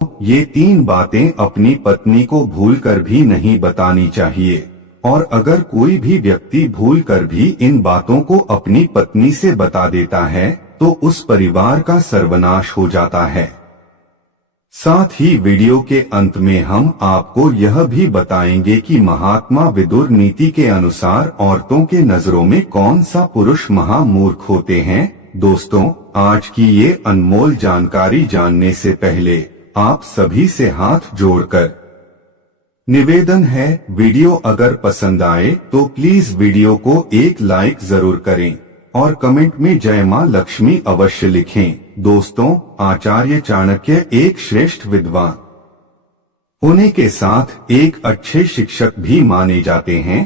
ये 3 बातें अपनी पत्नी को भूलकर भी नहीं बतानी चाहिए, और अगर कोई भी व्यक्ति भूलकर भी इन बातों को अपनी पत्नी से बता देता है तो उस परिवार का सर्वनाश हो जाता है। साथ ही वीडियो के अंत में हम आपको यह भी बताएंगे कि महात्मा विदुर नीति के अनुसार औरतों के नजरों में कौन सा पुरुष महामूर्ख होते हैं। दोस्तों, आज की ये अनमोल जानकारी जानने से पहले आप सभी से हाथ जोड़कर निवेदन है, वीडियो अगर पसंद आए तो प्लीज वीडियो को एक लाइक जरूर करें और कमेंट में जय मां लक्ष्मी अवश्य लिखें। दोस्तों, आचार्य चाणक्य एक श्रेष्ठ विद्वान होने के साथ एक अच्छे शिक्षक भी माने जाते हैं।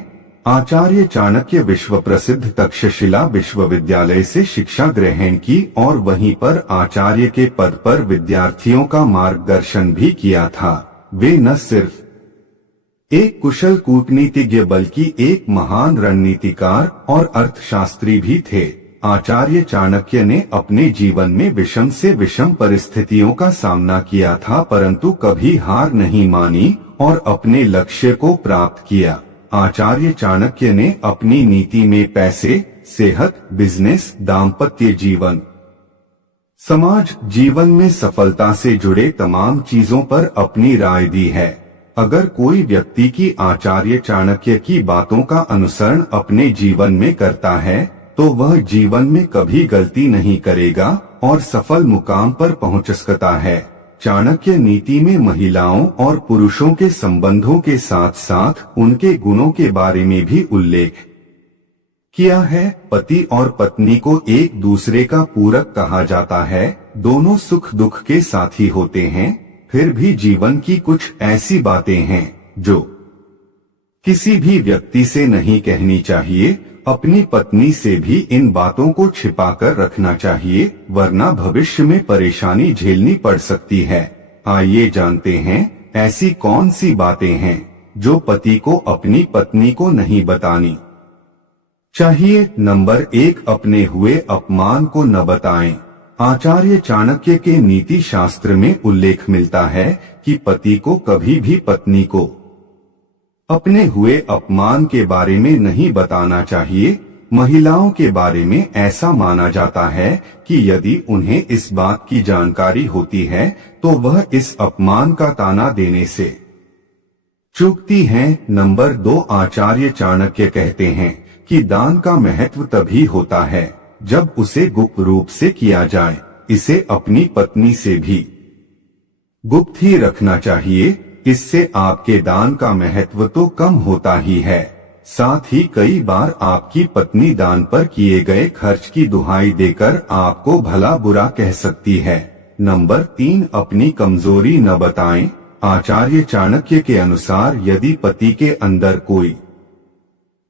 आचार्य चाणक्य विश्व प्रसिद्ध तक्षशिला विश्वविद्यालय से शिक्षा ग्रहण की और वहीं पर आचार्य के पद पर विद्यार्थियों का मार्गदर्शन भी किया था। वे न सिर्फ एक कुशल कूटनीतिज्ञ बल्कि एक महान रणनीतिकार और अर्थशास्त्री भी थे। आचार्य चाणक्य ने अपने जीवन में विषम से विषम परिस्थितियों का सामना किया था, परंतु कभी हार नहीं मानी और अपने लक्ष्य को प्राप्त किया। आचार्य चाणक्य ने अपनी नीति में पैसे, सेहत, बिजनेस, दाम्पत्य जीवन, समाज जीवन में सफलता से जुड़े तमाम चीजों पर अपनी राय दी है। अगर कोई व्यक्ति की आचार्य चाणक्य की बातों का अनुसरण अपने जीवन में करता है तो वह जीवन में कभी गलती नहीं करेगा और सफल मुकाम पर पहुंच सकता है। चाणक्य नीति में महिलाओं और पुरुषों के संबंधों के साथ साथ उनके गुणों के बारे में भी उल्लेख किया है। पति और पत्नी को एक दूसरे का पूरक कहा जाता है, दोनों सुख दुख के साथी होते हैं। फिर भी जीवन की कुछ ऐसी बातें हैं जो किसी भी व्यक्ति से नहीं कहनी चाहिए। अपनी पत्नी से भी इन बातों को छिपाकर रखना चाहिए, वरना भविष्य में परेशानी झेलनी पड़ सकती है। आइए जानते हैं ऐसी कौन सी बातें हैं जो पति को अपनी पत्नी को नहीं बतानी चाहिए। नंबर 1, अपने हुए अपमान को न बताएं। आचार्य चाणक्य के नीति शास्त्र में उल्लेख मिलता है कि पति को कभी भी पत्नी को अपने हुए अपमान के बारे में नहीं बताना चाहिए। महिलाओं के बारे में ऐसा माना जाता है कि यदि उन्हें इस बात की जानकारी होती है तो वह इस अपमान का ताना देने से चूकती हैं। नंबर 2, आचार्य चाणक्य कहते हैं कि दान का महत्व तभी होता है जब उसे गुप्त रूप से किया जाए। इसे अपनी पत्नी से भी गुप्त ही रखना चाहिए, इससे आपके दान का महत्व तो कम होता ही है। साथ ही कई बार आपकी पत्नी दान पर किए गए खर्च की दुहाई देकर आपको भला बुरा कह सकती है। नंबर 3, अपनी कमजोरी न बताएं। आचार्य चाणक्य के अनुसार यदि पति के अंदर कोई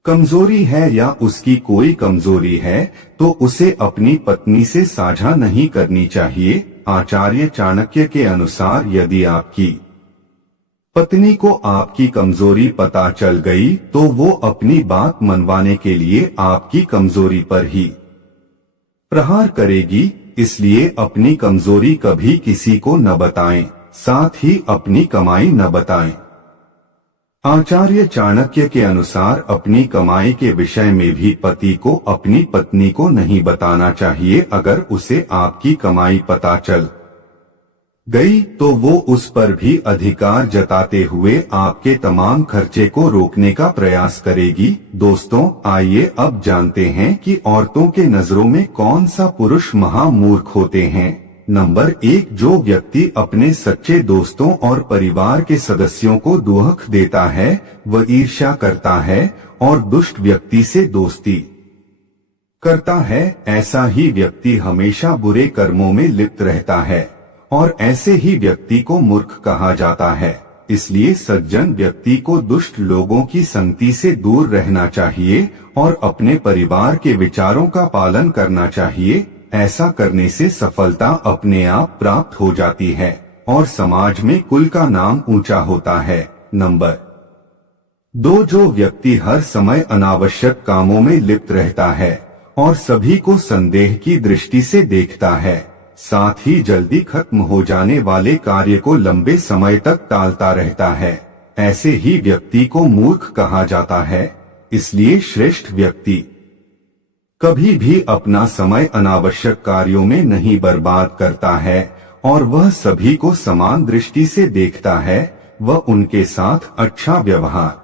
कमजोरी है या उसकी कोई कमजोरी है तो उसे अपनी पत्नी से साझा नहीं करनी चाहिए। आचार्य चाणक्य के अनुसार यदि आपकी पत्नी को आपकी कमजोरी पता चल गई तो वो अपनी बात मनवाने के लिए आपकी कमजोरी पर ही प्रहार करेगी। इसलिए अपनी कमजोरी कभी किसी को न बताएं, साथ ही अपनी कमाई न बताएं। आचार्य चाणक्य के अनुसार अपनी कमाई के विषय में भी पति को अपनी पत्नी को नहीं बताना चाहिए। अगर उसे आपकी कमाई पता चल गई तो वो उस पर भी अधिकार जताते हुए आपके तमाम खर्चे को रोकने का प्रयास करेगी। दोस्तों, आइए अब जानते हैं कि औरतों के नजरों में कौन सा पुरुष महामूर्ख होते हैं। नंबर 1, जो व्यक्ति अपने सच्चे दोस्तों और परिवार के सदस्यों को दुख देता है, वह ईर्ष्या करता है और दुष्ट व्यक्ति से दोस्ती करता है। ऐसा ही व्यक्ति हमेशा बुरे कर्मों में लिप्त रहता है और ऐसे ही व्यक्ति को मूर्ख कहा जाता है। इसलिए सज्जन व्यक्ति को दुष्ट लोगों की संगति से दूर रहना चाहिए और अपने परिवार के विचारों का पालन करना चाहिए। ऐसा करने से सफलता अपने आप प्राप्त हो जाती है और समाज में कुल का नाम ऊंचा होता है। नंबर 2, जो व्यक्ति हर समय अनावश्यक कामों में लिप्त रहता है और सभी को संदेह की दृष्टि से देखता है, साथ ही जल्दी खत्म हो जाने वाले कार्य को लंबे समय तक टालता रहता है। ऐसे ही व्यक्ति को मूर्ख कहा जाता है। इसलिए श्रेष्ठ व्यक्ति कभी भी अपना समय अनावश्यक कार्यों में नहीं बर्बाद करता है और वह सभी को समान दृष्टि से देखता है। वह उनके साथ अच्छा व्यवहार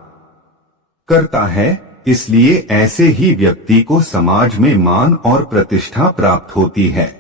करता है। इसलिए ऐसे ही व्यक्ति को समाज में मान और प्रतिष्ठा प्राप्त होती है।